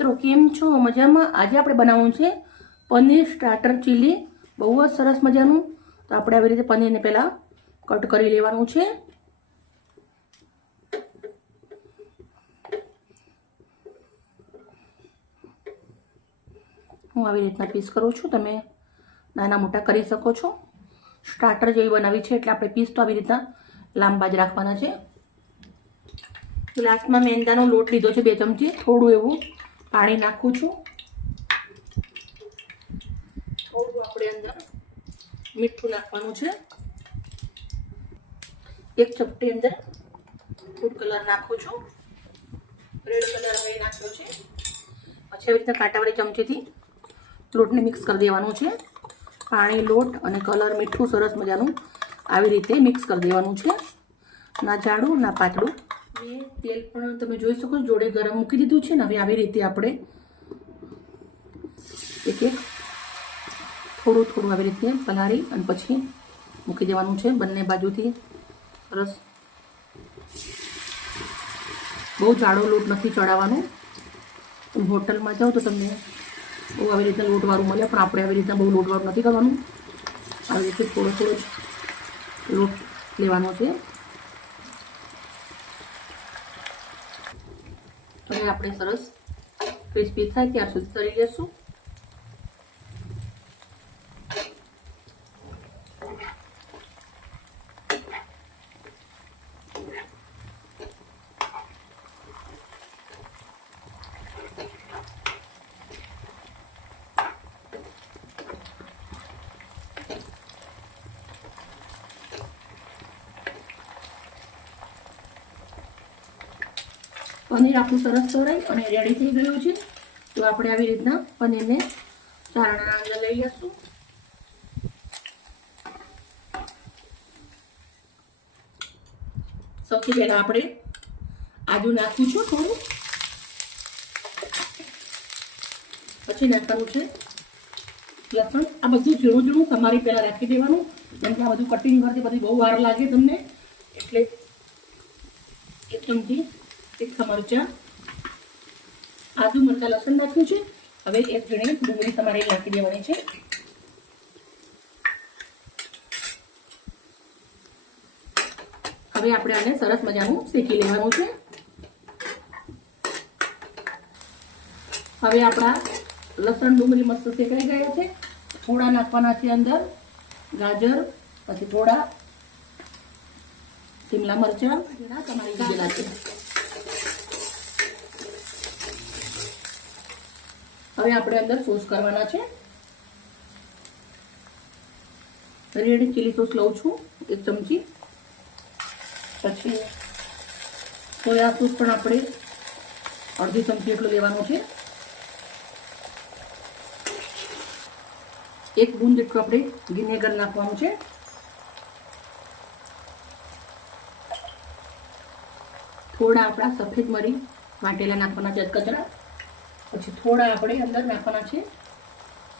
મિત્રો, કેમ છો? મજામાં? આજે આપણે બનાવવાનું છે પનીર સ્ટાર્ટર ચીલી બહુ જ સરસ મજાનું. તો આપણે આવી રીતે પનીરને પહેલાં કટ કરી લેવાનું છે. હું આવી રીતના પીસ કરું છું. તમે નાના મોટા કરી શકો છો. સ્ટાર્ટર જેવી બનાવી છે, એટલે આપણે પીસ તો આવી રીતના લાંબા જ રાખવાના છે. લાસ્ટમાં મેંદાનો લોટ લીધો છે, બે ચમચી. થોડું એવું પાણી નાખું છું. થોડું આપણે અંદર મીઠું નાખવાનું છે. એક ચપટી અંદર ફૂડ કલર નાખું છું. રેડ કલર હવે નાખ્યો છે. પછી આવી રીતના કાંટાવાળી ચમચીથી લોટને મિક્સ કરી દેવાનું છે. પાણી, લોટ અને કલર મીઠું સરસ મજાનું આવી રીતે મિક્સ કરી દેવાનું છે. ના જાડું, ના પાતળું. મેં તેલ પણ તમે જોઈ શકો જોડે ગરમ મૂકી દીધું છે ને, હવે આવી રીતે આપણે એક એક થોડું થોડું આવી રીતે પલાળી અને પછી મૂકી દેવાનું છે. બંને બાજુથી સરસ બહુ જાડો લોટ નથી ચડાવવાનો. તમે હોટલમાં જાઓ તો તમને બહુ આવી રીતે લોટવાળું મળે, પણ આપણે આવી રીતના બહુ લોટવાળું નથી કરવાનું. આવી રીતે થોડો થોડો લોટ લેવાનો છે. આપણે સરસ ક્રિસ્પી થાય ત્યાર સુધી તળી લેશું. પનીર આપણું સરસ તળાઈ અને રેડી થઈ ગયું છે. તો આપણે આવી રીતના પનીરને ચારણા અંદર લઈ જશું સૌથી પહેલાં આપણે આદુ નાખીશું થોડું. પછી નાખવાનું છે લસણ. આ બધું ઝીણું ઝીણું તમારી પહેલાં રાખી દેવાનું. કેમ કે આ બધું કટિંગ કરતી બધી બહુ વાર લાગે તમને. એટલે એક ચમચી તીખા મરચાં આદુ, મરચાં, લસણ નાખ્યું છે. હવે એક ઝીણી ડુંગળી તમારે નાખી દેવાની છે. હવે આપણે આને સરસ મજાનું શેકી લેવાનું છે. હવે આપણા લસણ, ડુંગળી મસ્ત શેકાઈ ગયા છે. થોડા નાખવાના છે અંદર. ગાજર, પછી થોડા, શિમલા મરચાં. તમારી લીધેલા છે. હવે આપણે અંદર સોસ કરવાના છે. રેડ ચીલી સોસ લઉં છું, એક ચમચી. પછી સોયા સોસ પણ આપણે અડધી ચમચી એટલું લેવાનું છે. એક બૂંદ જેટલું આપણે વિનેગર નાખવાનું છે. થોડા આપણા સફેદ મરી વાટેલા નાખવાના છે કચરા. પછી થોડા આપણે અંદર નાખવાના છે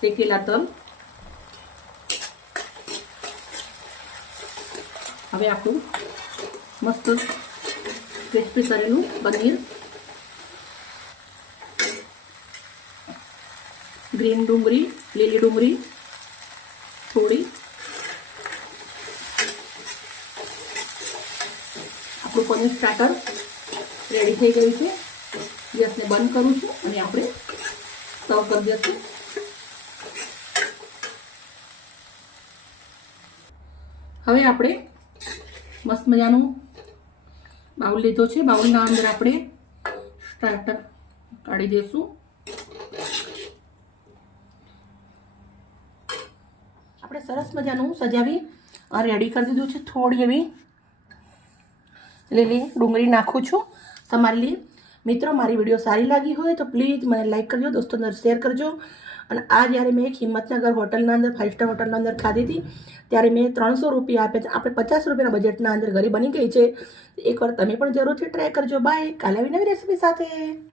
શેકેલા તલ. હવે આપણું મસ્ત ક્રિસ્પી કરેલું પનીર. ગ્રીન ડુંગળી, લીલી ડુંગળી, થોડી. આપણું પનીર સ્ટાર્ટર રેડી થઈ ગયું છે. ગેસને બંધ કરું છું અને આપણે સર્વ કરી દઈશું. હવે આપણે મસ્ત મજાનું બાઉલ લીધો છે. બાઉલના અંદર આપણે સ્ટાર્ટર કાઢી દઈશું. આપણે સરસ મજાનું સજાવી રેડી કરી દીધું છે. થોડી એવી લીલી ડુંગળી નાખું છું. તમારી મિત્રો, મારી વીડિયો સારી લાગી હોય તો પ્લીઝ મને લાઈક કરજો, દોસ્તોને શેર કરજો. અને આ જ્યારે મેં એક હિંમતનગર હોટલના અંદર ફાઇવ સ્ટાર હોટલના અંદર ખાધી હતી, ત્યારે મેં ત્રણસો રૂપિયા આપ્યા છે. આપણે પચાસ રૂપિયાના બજેટના અંદર ઘરે બની ગઈ છે. એકવાર તમે પણ જરૂરથી ટ્રાય કરજો. બાય કાલે આવી નવી રેસીપી સાથે.